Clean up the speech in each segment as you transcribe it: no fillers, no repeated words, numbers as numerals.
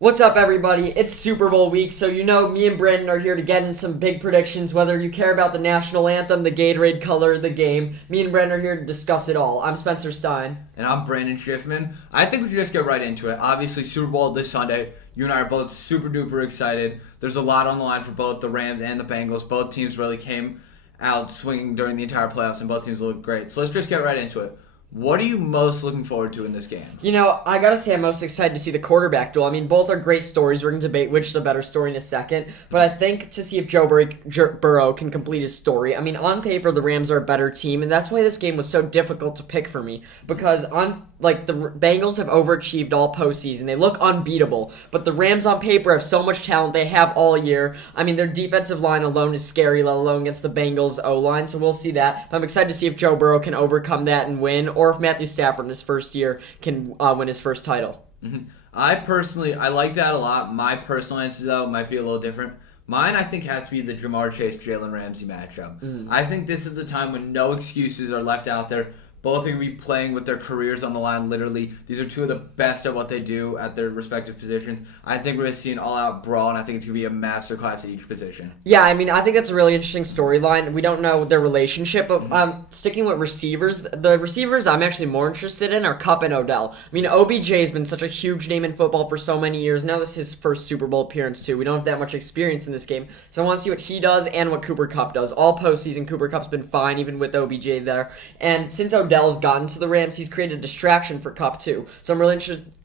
What's up, everybody? It's Super Bowl week, so you know me and Brandon are here to get in some big predictions, whether you care about the national anthem, the Gatorade color, the game. Me and Brandon are here to discuss it all. I'm Spencer Stein. And I'm Brandon Schiffman. I think we should just get right into it. Obviously, Super Bowl this Sunday. You and I are both super duper excited. There's a lot on the line for both the Rams and the Bengals. Both teams really came out swinging during the entire playoffs, and both teams look great. So let's just get right into it. What are you most looking forward to in this game? You know, I gotta say I'm most excited to see the quarterback duel. I mean, both are great stories. We're gonna debate which is the better story in a second. But I think to see if Joe Burrow can complete his story. I mean, on paper, the Rams are a better team, and that's why this game was so difficult to pick for me. Because the Bengals have overachieved all postseason. They look unbeatable. But the Rams on paper have so much talent they have all year. I mean, their defensive line alone is scary, let alone against the Bengals O-line. So we'll see that. But I'm excited to see if Joe Burrow can overcome that and win, or if Matthew Stafford in his first year can win his first title. Mm-hmm. I like that a lot. My personal answer, though, might be a little different. Mine, I think, has to be the Jamar Chase-Jalen Ramsey matchup. Mm-hmm. I think this is the time when no excuses are left out there. Both are going to be playing with their careers on the line, literally. These are two of the best at what they do at their respective positions. I think we're going to see an all-out brawl, and I think it's going to be a masterclass at each position. Yeah, I mean, I think that's a really interesting storyline. We don't know their relationship, but sticking with receivers, the receivers I'm actually more interested in are Kupp and Odell. I mean, OBJ has been such a huge name in football for so many years. Now this is his first Super Bowl appearance, too. We don't have that much experience in this game, so I want to see what he does and what Cooper Kupp does. All postseason, Cooper Kupp's been fine, even with OBJ there. And since Odell's gotten to the Rams, he's created a distraction for Kupp, too. So I'm really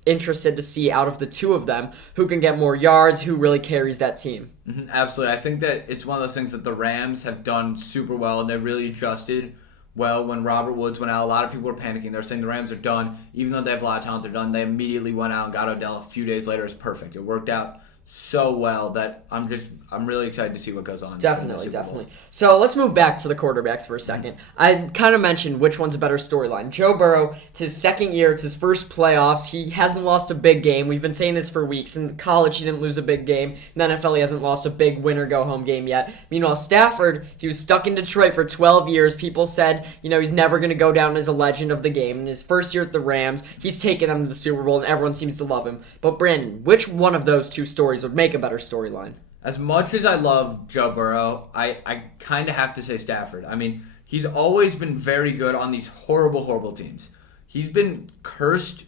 interested to see out of the two of them who can get more yards, who really carries that team. Mm-hmm, absolutely. I think that it's one of those things that the Rams have done super well, and they really adjusted well when Robert Woods went out. A lot of people were panicking. They were saying the Rams are done. Even though they have a lot of talent, they're done. They immediately went out and got Odell a few days later. It's perfect. It worked out so well that I'm really excited to see what goes on. Definitely. So let's move back to the quarterbacks for a second. I kind of mentioned which one's a better storyline. Joe Burrow, it's his second year, it's his first playoffs. He hasn't lost a big game. We've been saying this for weeks. In college, he didn't lose a big game. In the NFL, he hasn't lost a big win-or-go-home game yet. Meanwhile, Stafford, he was stuck in Detroit for 12 years. People said, he's never going to go down as a legend of the game. In his first year at the Rams, he's taken them to the Super Bowl, and everyone seems to love him. But Brandon, which one of those two stories would make a better storyline? As much as I love Joe Burrow, I kind of have to say Stafford. I mean, he's always been very good on these horrible, horrible teams. He's been cursed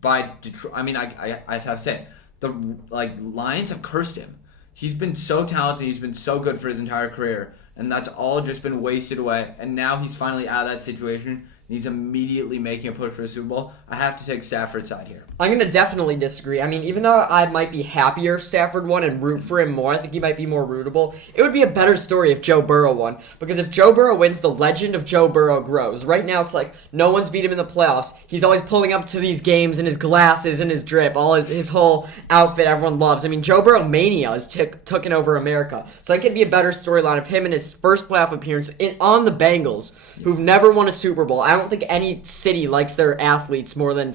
by Detroit. I mean, I have to say, the Lions have cursed him. He's been so talented. He's been so good for his entire career, and that's all just been wasted away. And now he's finally out of that situation. He's immediately making a push for the Super Bowl. I have to take Stafford's side here. I'm going to definitely disagree. I mean, even though I might be happier if Stafford won and root for him more, I think he might be more rootable. It would be a better story if Joe Burrow won. Because if Joe Burrow wins, the legend of Joe Burrow grows. Right now, it's like no one's beat him in the playoffs. He's always pulling up to these games in his glasses and his drip, all his whole outfit everyone loves. I mean, Joe Burrow mania has taken over America. So it could be a better storyline of him in his first playoff appearance on the Bengals, who've never won a Super Bowl. I don't think any city likes their athletes more than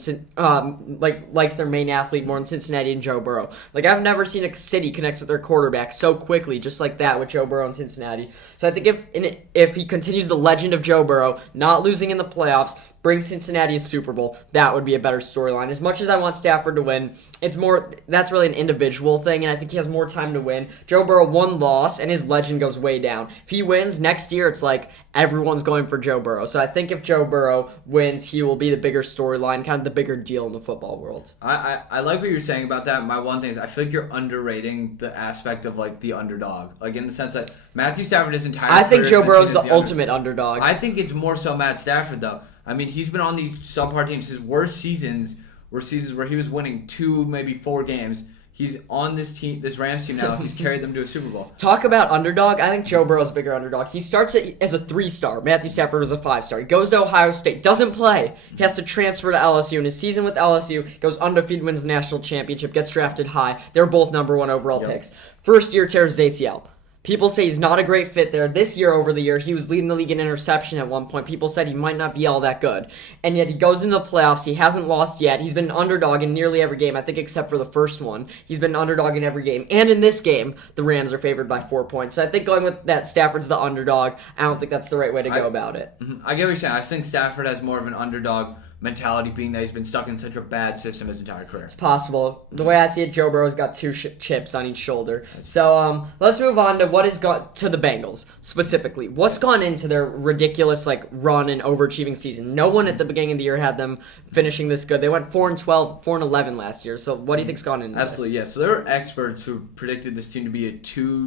likes their main athlete more than Cincinnati and Joe Burrow. I've never seen a city connect with their quarterback so quickly, just like that with Joe Burrow and Cincinnati. So I think if he continues the legend of Joe Burrow, not losing in the playoffs, bring Cincinnati a Super Bowl, that would be a better storyline. As much as I want Stafford to win, that's really an individual thing, and I think he has more time to win. Joe Burrow, one loss, and his legend goes way down. If he wins next year, it's like everyone's going for Joe Burrow. So I think if Joe Burrow wins, he will be the bigger storyline, kind of the bigger deal in the football world. I like what you're saying about that. My one thing is I feel like you're underrating the aspect of the underdog. In the sense that Matthew Stafford is entirely. I think Joe Burrow's the ultimate underdog. I think it's more so Matt Stafford though. I mean, he's been on these subpar teams. His worst seasons were seasons where he was winning 2, maybe 4 games. He's on this Rams team now. He's carried them to a Super Bowl. Talk about underdog. I think Joe Burrow's a bigger underdog. He starts as a 3-star. Matthew Stafford was a 5-star. He goes to Ohio State, doesn't play. He has to transfer to LSU. In his season with LSU, goes undefeated, wins the national championship, gets drafted high. They're both number 1 overall picks. First year, tears his ACL. People say he's not a great fit there. This year, over the year, he was leading the league in interception at one point. People said he might not be all that good. And yet he goes into the playoffs. He hasn't lost yet. He's been an underdog in nearly every game, I think except for the first one. He's been an underdog in every game. And in this game, the Rams are favored by 4 points. So I think going with that, Stafford's the underdog. I don't think that's the right way to go about it. I get what you're saying. I think Stafford has more of an underdog mentality being that he's been stuck in such a bad system his entire career. It's possible. The way I see it, Joe Burrow's got two chips on each shoulder. So let's move on to what has got to the Bengals specifically. What's gone into their ridiculous run and overachieving season? No one at the beginning of the year had them finishing this good. They went 4-12, 4-11 last year. So what do you think's gone into Absolutely, this? yes. So there were experts who predicted this team to be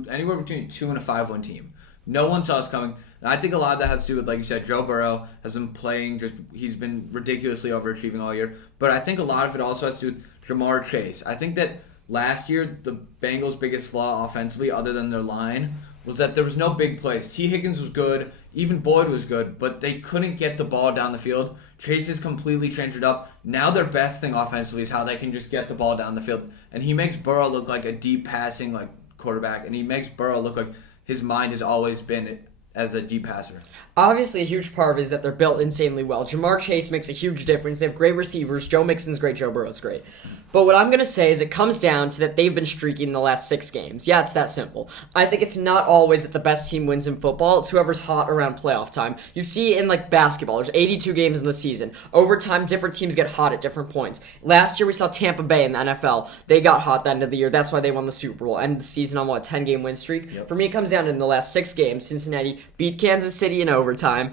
anywhere between a 2 and a 5-win team. No one saw us coming. And I think a lot of that has to do with, like you said, Joe Burrow has been playing, he's been ridiculously overachieving all year. But I think a lot of it also has to do with Jamar Chase. I think that last year, the Bengals' biggest flaw offensively, other than their line, was that there was no big plays. T. Higgins was good, even Boyd was good, but they couldn't get the ball down the field. Chase is completely changed it up. Now their best thing offensively is how they can just get the ball down the field. And he makes Burrow look like a deep passing quarterback, and he makes Burrow look like his mind has always been as a deep passer. Obviously, a huge part of it is that they're built insanely well. Jamar Chase makes a huge difference. They have great receivers. Joe Mixon's great. Joe Burrow's great. But what I'm going to say is it comes down to that they've been streaking the last 6 games. Yeah, it's that simple. I think it's not always that the best team wins in football. It's whoever's hot around playoff time. You see in basketball, there's 82 games in the season. Over time, different teams get hot at different points. Last year, we saw Tampa Bay in the NFL. They got hot at the end of the year. That's why they won the Super Bowl. End the season on, a 10-game win streak? Yep. For me, it comes down to in the last 6 games, Cincinnati beat Kansas City in overtime,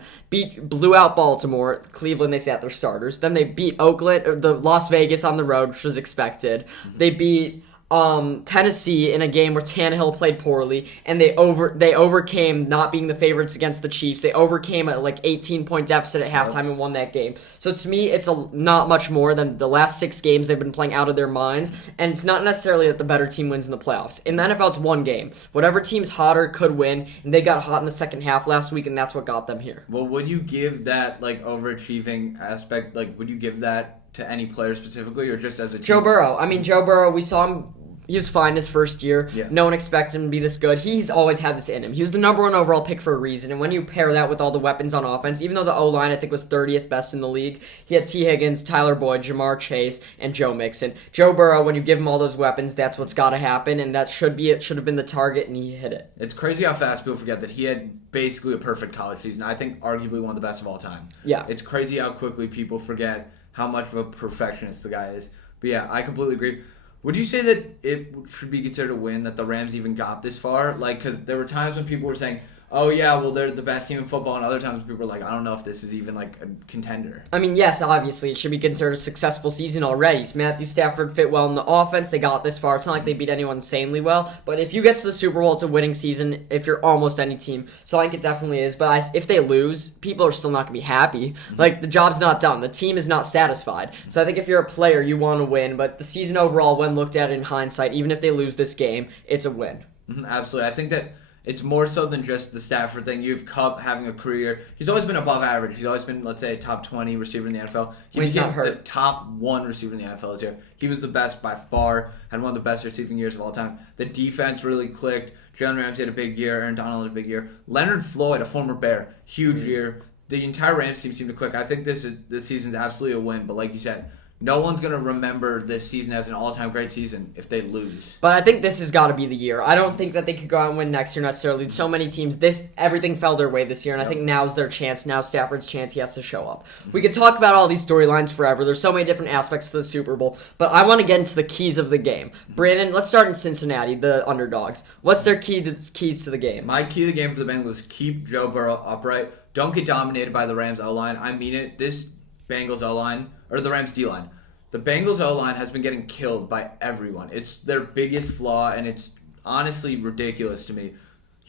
blew out Baltimore. Cleveland, they sat their starters. Then they beat Las Vegas on the road, which was expected. They beat Tennessee in a game where Tannehill played poorly, and they overcame not being the favorites against the Chiefs. They overcame a 18-point deficit at halftime and won that game. So to me, it's not much more than the last 6 games they've been playing out of their minds, and it's not necessarily that the better team wins in the playoffs. In the NFL, it's one game. Whatever team's hotter could win, and they got hot in the second half last week, and that's what got them here. Well, would you give that overachieving aspect, would you give that to any player specifically, or just as a team? Joe Burrow. Joe Burrow, we saw him. He was fine his first year. Yeah. No one expects him to be this good. He's always had this in him. He was the number 1 overall pick for a reason. And when you pair that with all the weapons on offense, even though the O-line I think was 30th best in the league, he had T. Higgins, Tyler Boyd, Jamar Chase, and Joe Mixon. Joe Burrow, when you give him all those weapons, that's what's got to happen, and that should have been the target, and he hit it. It's crazy how fast people forget that he had basically a perfect college season. I think arguably one of the best of all time. Yeah. It's crazy how quickly people forget how much of a perfectionist the guy is. But yeah, I completely agree. Would you say that it should be considered a win that the Rams even got this far? Because there were times when people were saying, oh yeah, well they're the best team in football, and other times people were like, I don't know if this is even a contender. Yes, obviously it should be considered a successful season already. Matthew Stafford fit well in the offense. They got this far. It's not like they beat anyone insanely well, but if you get to the Super Bowl, it's a winning season if you're almost any team. So I think it definitely is. But if they lose, people are still not going to be happy. The job's not done. The team is not satisfied. So I think if you're a player, you want to win. But the season overall, when looked at in hindsight, even if they lose this game, it's a win. Absolutely. I think that it's more so than just the Stafford thing. You have Kupp having a career. He's always been above average. He's always been, let's say, a top 20 receiver in the NFL. He When he's not became the hurt. top 1 receiver in the NFL this year. He was the best by far. Had one of the best receiving years of all time. The defense really clicked. Jalen Ramsey had a big year. Aaron Donald had a big year. Leonard Floyd, a former Bear, huge year. The entire Rams team seemed to click. I think this season's absolutely a win. But like you said, no one's going to remember this season as an all-time great season if they lose. But I think this has got to be the year. I don't think that they could go out and win next year necessarily. So many teams, everything fell their way this year, and I think now's their chance. Now Stafford's chance, he has to show up. We could talk about all these storylines forever. There's so many different aspects to the Super Bowl, but I want to get into the keys of the game. Brandon, let's start in Cincinnati, the underdogs. What's their keys to the game? My key to the game for the Bengals is keep Joe Burrow upright. Don't get dominated by the Rams O-line. I mean it. This Bengals O-line, or the Rams D-line. The Bengals O-line has been getting killed by everyone. It's their biggest flaw, and it's honestly ridiculous to me.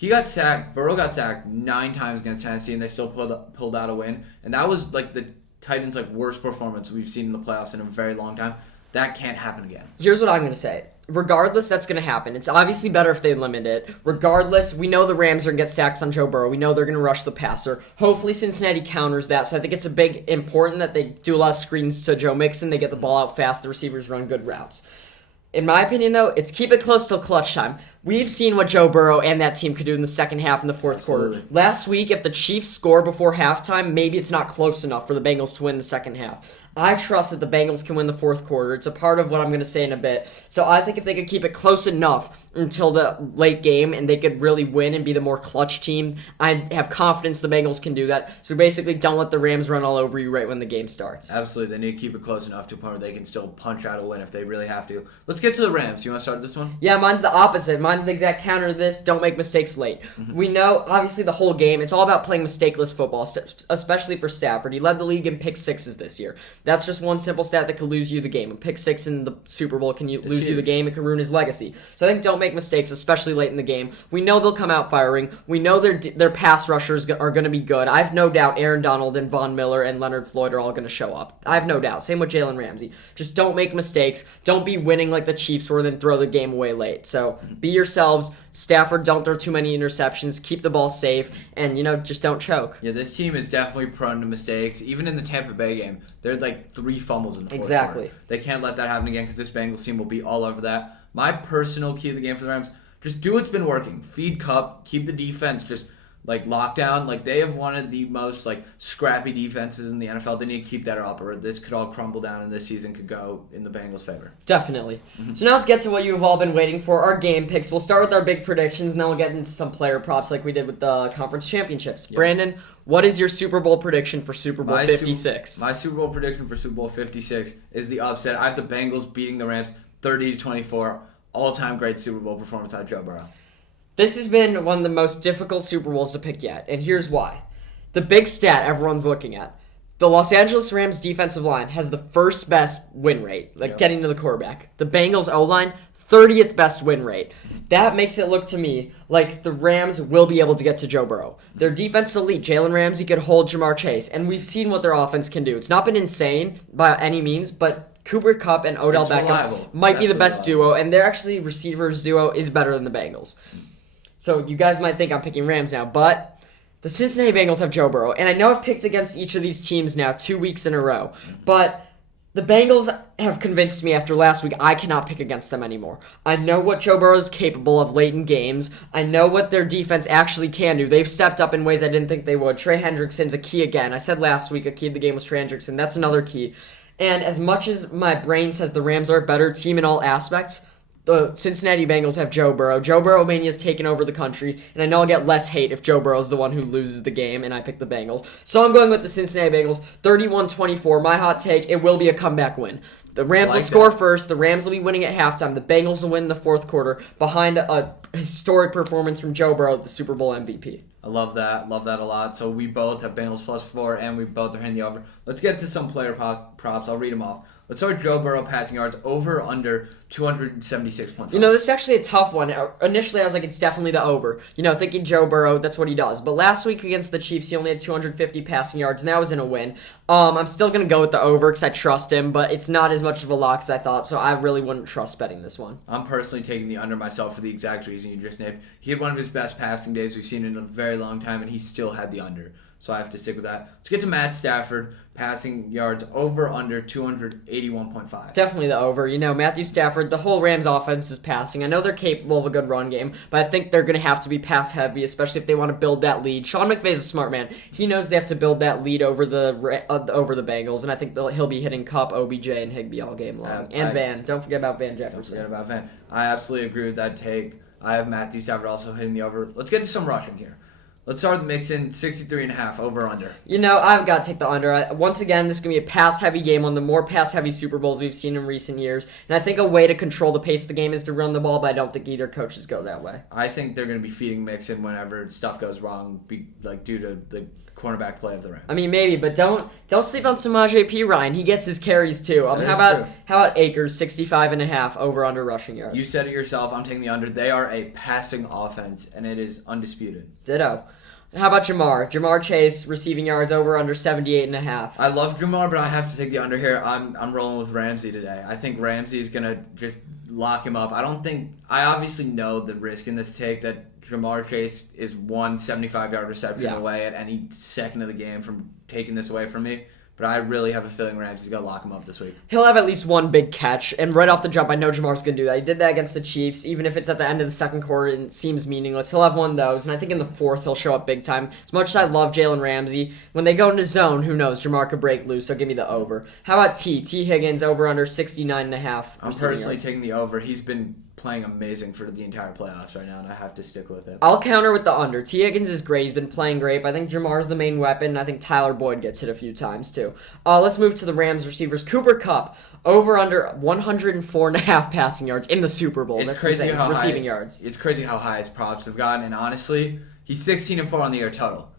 Burrow got sacked 9 times against Tennessee, and they still pulled out a win. And that was the Titans' worst performance we've seen in the playoffs in a very long time. That can't happen again. Here's what I'm going to say. Regardless, that's going to happen. It's obviously better if they limit it. Regardless, we know the Rams are going to get sacks on Joe Burrow. We know they're going to rush the passer. Hopefully, Cincinnati counters that. So I think it's important that they do a lot of screens to Joe Mixon. They get the ball out fast. The receivers run good routes. In my opinion, though, it's keep it close till clutch time. We've seen what Joe Burrow and that team could do in the second half and the fourth quarter. Last week, if the Chiefs score before halftime, maybe it's not close enough for the Bengals to win the second half. I trust that the Bengals can win the fourth quarter. It's a part of what I'm going to say in a bit. So I think if they could keep it close enough until the late game and they could really win and be the more clutch team, I have confidence the Bengals can do that. So basically, don't let the Rams run all over you right when the game starts. Absolutely. They need to keep it close enough to a point where they can still punch out a win if they really have to. Let's get to the Rams. You want to start this one? Yeah, mine's the opposite. Mine's the exact counter to this. Don't make mistakes late. We know, obviously, the whole game, it's all about playing mistakeless football, especially for Stafford. He led the league in pick sixes this year. That's just one simple stat that could lose you the game. A pick six in the Super Bowl can lose you the game. It can ruin his legacy. So I think don't make mistakes, especially late in the game. We know they'll come out firing. We know their pass rushers are going to be good. I have no doubt Aaron Donald and Von Miller and Leonard Floyd are all going to show up. I have no doubt. Same with Jalen Ramsey. Just don't make mistakes. Don't be winning like the Chiefs were, then throw the game away late. So be yourselves. Stafford, don't throw too many interceptions. Keep the ball safe. And, just don't choke. Yeah, this team is definitely prone to mistakes. Even in the Tampa Bay game, there are like 3 fumbles in the fourth quarter. They can't let that happen again because this Bengals team will be all over that. My personal key to the game for the Rams, just do what's been working. Feed Kupp. Keep the defense just locked down. They have one of the most scrappy defenses in the NFL. They need to keep that up, or this could all crumble down, and this season could go in the Bengals' favor. Definitely. So now let's get to what you've all been waiting for, our game picks. We'll start with our big predictions, and then we'll get into some player props like we did with the conference championships. Yep. Brandon, what is your Super Bowl prediction for Super Bowl 56? My Super Bowl prediction for Super Bowl 56 is the upset. I have the Bengals beating the Rams 30-24. All-time great Super Bowl performance out of Joe Burrow. This has been one of the most difficult Super Bowls to pick yet, and here's why. The big stat everyone's looking at. The Los Angeles Rams defensive line has the first best win rate, getting to the quarterback. The Bengals O-line, 30th best win rate. That makes it look to me like the Rams will be able to get to Joe Burrow. Their defense is elite. Jalen Ramsey could hold Jamar Chase, and we've seen what their offense can do. It's not been insane by any means, but Cooper Kupp and Odell Beckham might be the best duo, and their actually receivers duo is better than the Bengals. So you guys might think I'm picking Rams now, but the Cincinnati Bengals have Joe Burrow. And I know I've picked against each of these teams now 2 weeks in a row. But the Bengals have convinced me after last week I cannot pick against them anymore. I know what Joe Burrow is capable of late in games. I know what their defense actually can do. They've stepped up in ways I didn't think they would. Trey Hendrickson's a key again. I said last week a key of the game was Trey Hendrickson. That's another key. And as much as my brain says the Rams are a better team in all aspects, the Cincinnati Bengals have Joe Burrow. Joe Burrow mania has taken over the country, and I know I'll get less hate if Joe Burrow is the one who loses the game and I pick the Bengals. So I'm going with the Cincinnati Bengals, 31-24. My hot take, it will be a comeback win. The Rams will score first. The Rams will be winning at halftime. The Bengals will win in the fourth quarter behind a historic performance from Joe Burrow, the Super Bowl MVP. I love that. Love that a lot. So we both have Bengals +4, and we both are hitting the over. Let's get to some player props. I'll read them off. Let's start with Joe Burrow passing yards over under 276.5. This is actually a tough one. Initially, I was like, it's definitely the over. Thinking Joe Burrow, that's what he does. But last week against the Chiefs, he only had 250 passing yards, and that was in a win. I'm still going to go with the over because I trust him, but it's not as much of a lock as I thought, so I really wouldn't trust betting this one. I'm personally taking the under myself for the exact reason you just named. He had one of his best passing days we've seen in a very long time, and he still had the under. So I have to stick with that. Let's get to Matt Stafford. Passing yards over under 281.5. Definitely the over. Matthew Stafford, the whole Rams offense is passing. I know they're capable of a good run game, but I think they're going to have to be pass heavy, especially if they want to build that lead. Sean McVay's a smart man. He knows they have to build that lead over the Bengals, and I think he'll be hitting Kupp, OBJ, and Higbee all game long. And Van. Don't forget about Van Jefferson. Don't forget about Van. I absolutely agree with that take. I have Matthew Stafford also hitting the over. Let's get to some rushing here. Let's start with Mixon, 63.5, over-under. I've got to take the under. Once again, this is going to be a pass-heavy game, one of the more pass-heavy Super Bowls we've seen in recent years. And I think a way to control the pace of the game is to run the ball, but I don't think either coaches go that way. I think they're going to be feeding Mixon whenever stuff goes wrong, due to the cornerback play of the Rams. Maybe, but don't sleep on Samaje Perine. He gets his carries, too. How about Akers, 65.5, over-under rushing yards? You said it yourself. I'm taking the under. They are a passing offense, and it is undisputed. Ditto. How about Jamar? Jamar Chase, receiving yards over under 78.5. I love Jamar, but I have to take the under here. I'm rolling with Ramsey today. I think Ramsey is going to just lock him up. I obviously know the risk in this take that Jamar Chase is one 75-yard reception away at any second of the game from taking this away from me. but I really have a feeling Ramsey's going to lock him up this week. He'll have at least one big catch, and right off the jump, I know Jamar's going to do that. He did that against the Chiefs, even if it's at the end of the second quarter and it seems meaningless. He'll have one of those, and I think in the fourth he'll show up big time. As much as I love Jalen Ramsey, when they go into zone, who knows? Jamar could break loose, so give me the over. How about T Higgins, over under 69.5? I'm personally taking the over. He's been playing amazing for the entire playoffs right now, and I have to stick with it. I'll counter with the under. T. Higgins is great. He's been playing great, but I think Jamar's the main weapon, and I think Tyler Boyd gets hit a few times, too. Let's move to the Rams receivers. Cooper Kupp, over under 104.5 passing yards in the Super Bowl. It's That's crazy insane. how Receiving high, yards. It's crazy how high his props have gotten, and honestly, he's 16-4 on the year total.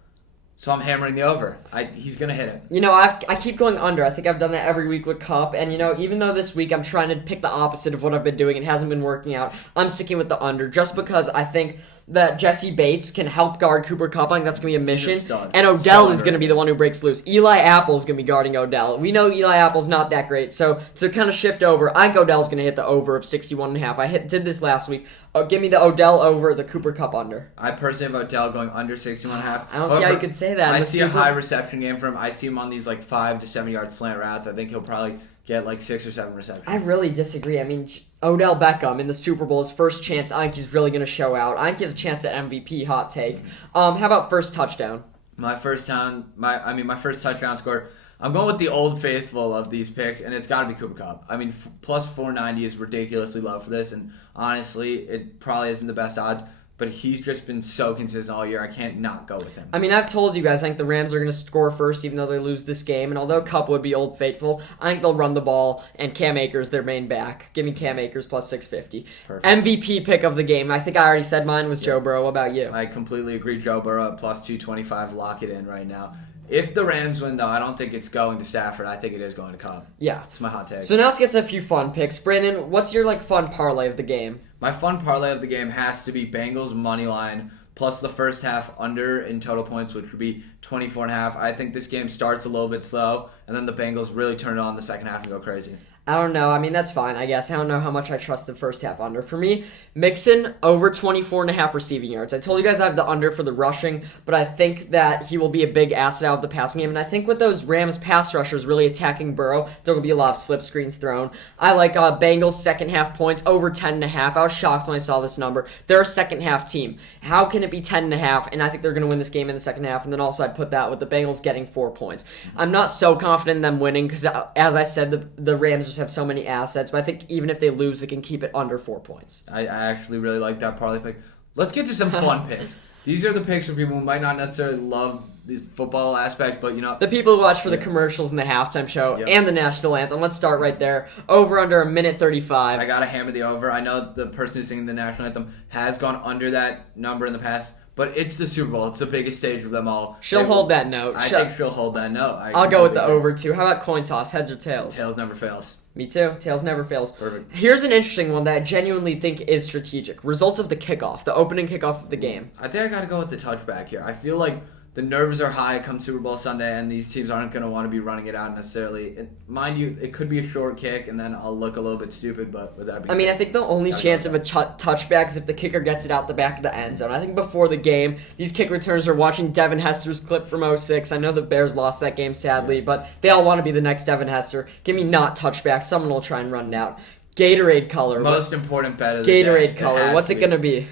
So I'm hammering the over. He's going to hit it. You know, I keep going under. I think I've done that every week with Kupp. And, you know, even though this week I'm trying to pick the opposite of what I've been doing, it hasn't been working out, I'm sticking with the under just because I think that Jesse Bates can help guard Cooper Kupp. I think that's going to be a mission. And Odell is going to be the one who breaks loose. Eli Apple's going to be guarding Odell. We know Eli Apple's not that great. So to kind of shift over, I think Odell's going to hit the over of 61.5. I did this last week. Give me the Odell over, the Cooper Kupp under. I personally have Odell going under 61.5. I don't see how you could say that. I see a high reception game for him. I see him on these 5 to 7 yard slant routes. I think he'll probably get 6 or 7 receptions. I really disagree. I mean, Odell Beckham in the Super Bowl, his first chance, I think he's really going to show out. I think he has a chance at MVP, hot take. How about first touchdown? My first touchdown score, I'm going with the old faithful of these picks, and it's got to be Cooper Kupp. I mean, plus 490 is ridiculously low for this, and honestly, it probably isn't the best odds. But he's just been so consistent all year. I can't not go with him. I mean, I've told you guys, I think the Rams are going to score first, even though they lose this game. And although Kupp would be old faithful, I think they'll run the ball, and Cam Akers their main back. Give me Cam Akers plus 650. Perfect. MVP pick of the game. I think I already said mine was Joe Burrow. What about you? I completely agree. Joe Burrow at plus 225. Lock it in right now. If the Rams win, though, I don't think it's going to Stafford. I think it is going to Kupp. Yeah. It's my hot take. So now let's get to a few fun picks. Brandon, what's your fun parlay of the game? My fun parlay of the game has to be Bengals money line plus the first half under in total points, which would be 24.5. I think this game starts a little bit slow, and then the Bengals really turn it on in the second half and go crazy. I don't know. I mean, that's fine, I guess. I don't know how much I trust the first half under. For me, Mixon over 24.5 receiving yards. I told you guys I have the under for the rushing, but I think that he will be a big asset out of the passing game. And I think with those Rams pass rushers really attacking Burrow, there will be a lot of slip screens thrown. I like Bengals second half points over 10.5. I was shocked when I saw this number. They're a second half team. How can it be 10.5? And I think they're going to win this game in the second half. And then also I'd put that with the Bengals getting 4 points. I'm not so confident in them winning because, as I said, the Rams just have so many assets, but I think even if they lose, they can keep it under 4 points. I actually really like that parlay pick. Let's get to some fun picks. These are the picks for people who might not necessarily love the football aspect, but the people who watch for the commercials and the halftime show and the national anthem. Let's start right there. Over under a minute 35. I gotta hammer the over. I know the person who's singing the national anthem has gone under that number in the past, but it's the Super Bowl. It's the biggest stage of them all. She'll hold that note. I think she'll hold that note. I'll go with the over too. How about coin toss, heads or tails? Tails never fails. Me too. Tails never fails. Perfect. Here's an interesting one that I genuinely think is strategic. Results of the kickoff, the opening kickoff of the game. I think I got to go with the touchback here. I feel like the nerves are high come Super Bowl Sunday, and these teams aren't going to want to be running it out necessarily. Mind you, it could be a short kick, and then I'll look a little bit stupid, but with that being said, I think the only chance of a touchback is if the kicker gets it out the back of the end zone. I think before the game, these kick returners are watching Devin Hester's clip from '06. I know the Bears lost that game, sadly, but they all want to be the next Devin Hester. Give me not touchback. Someone will try and run it out. Gatorade color. Most important bet of the Gatorade day. color. What's it going to be?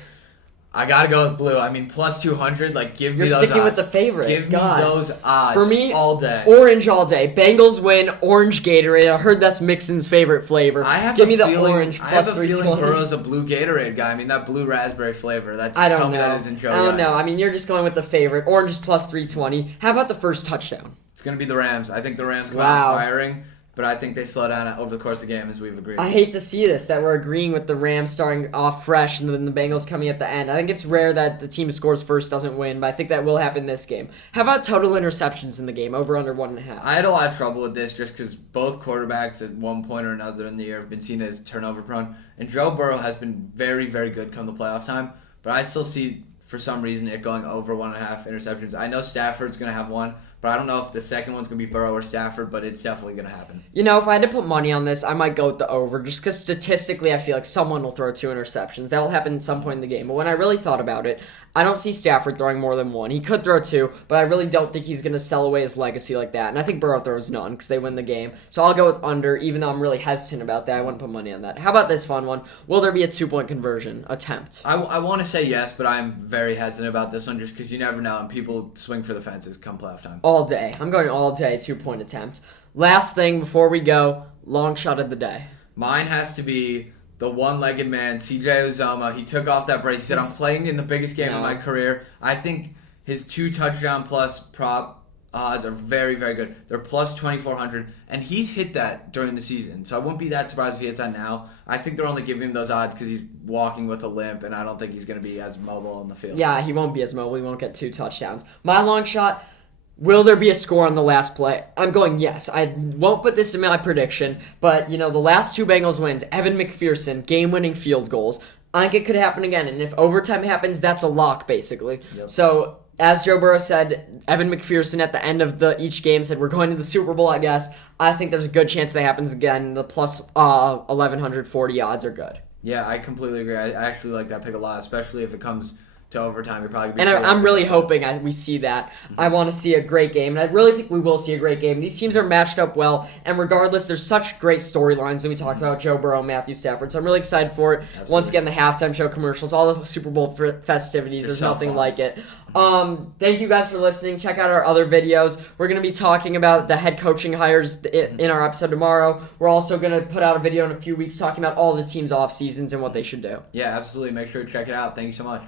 I gotta go with blue. I mean, plus 200. Give me You're those sticking odds. with the favorite. Give God. me those odds. For me, all day. Orange all day. Bengals win. Orange Gatorade. I heard that's Mixon's favorite flavor. Give me the orange plus 320. I have a feeling Burrow's a blue Gatorade guy. I mean, that blue raspberry flavor. I don't know. That isn't Joe I don't Rice. know. You're just going with the favorite. Orange is plus 320. How about the first touchdown? It's gonna be the Rams. I think the Rams come out firing. But I think they slow down over the course of the game, as we've agreed. I hate to see this, that we're agreeing with the Rams starting off fresh and then the Bengals coming at the end. I think it's rare that the team who scores first doesn't win, but I think that will happen this game. How about total interceptions in the game, over under 1.5? I had a lot of trouble with this just because both quarterbacks at one point or another in the year have been seen as turnover prone. And Joe Burrow has been very, very good come the playoff time. But I still see, for some reason, it going over 1.5 interceptions. I know Stafford's going to have one, but but I don't know if the second one's going to be Burrow or Stafford, but it's definitely going to happen. You know, if I had to put money on this, I might go with the over, just because statistically I feel like someone will throw 2 interceptions. That will happen at some point in the game. But when I really thought about it, I don't see Stafford throwing more than 1. He could throw 2, but I really don't think he's going to sell away his legacy like that. And I think Burrow throws none because they win the game. So I'll go with under, even though I'm really hesitant about that. I wouldn't put money on that. How about this fun one? Will there be a 2-point conversion attempt? I want to say yes, but I'm very hesitant about this one just because you never know, and people swing for the fences come playoff time. All day. I'm going all day 2-point attempt. Last thing before we go, long shot of the day. Mine has to be the one-legged man, CJ Uzomah. He took off that brace. He said, I'm playing in the biggest game of my career. I think his 2 touchdown plus prop odds are very, very good. They're plus 2,400, and he's hit that during the season. So I wouldn't be that surprised if he hits that now. I think they're only giving him those odds because he's walking with a limp, and I don't think he's going to be as mobile on the field. Yeah, he won't be as mobile. He won't get 2 touchdowns. My long shot, will there be a score on the last play? I'm going yes. I won't put this in my prediction, but, the last 2 Bengals wins, Evan McPherson, game-winning field goals. I think it could happen again, and if overtime happens, that's a lock, basically. Yep. So, as Joe Burrow said, Evan McPherson at the end of each game said, we're going to the Super Bowl, I guess. I think there's a good chance that happens again. The plus 1,140 odds are good. Yeah, I completely agree. I actually like that pick a lot, especially if it comes to overtime. You're probably and I'm really hoping we see that. Mm-hmm. I want to see a great game, and I really think we will see a great game. These teams are matched up well, and regardless, there's such great storylines that we talked about, Joe Burrow, Matthew Stafford, so I'm really excited for it. Absolutely. Once again, the halftime show commercials, all the Super Bowl festivities, there's so nothing like it. Thank you guys for listening. Check out our other videos. We're going to be talking about the head coaching hires in our episode tomorrow. We're also going to put out a video in a few weeks talking about all the teams' off seasons and what they should do. Yeah, absolutely. Make sure to check it out. Thank you so much.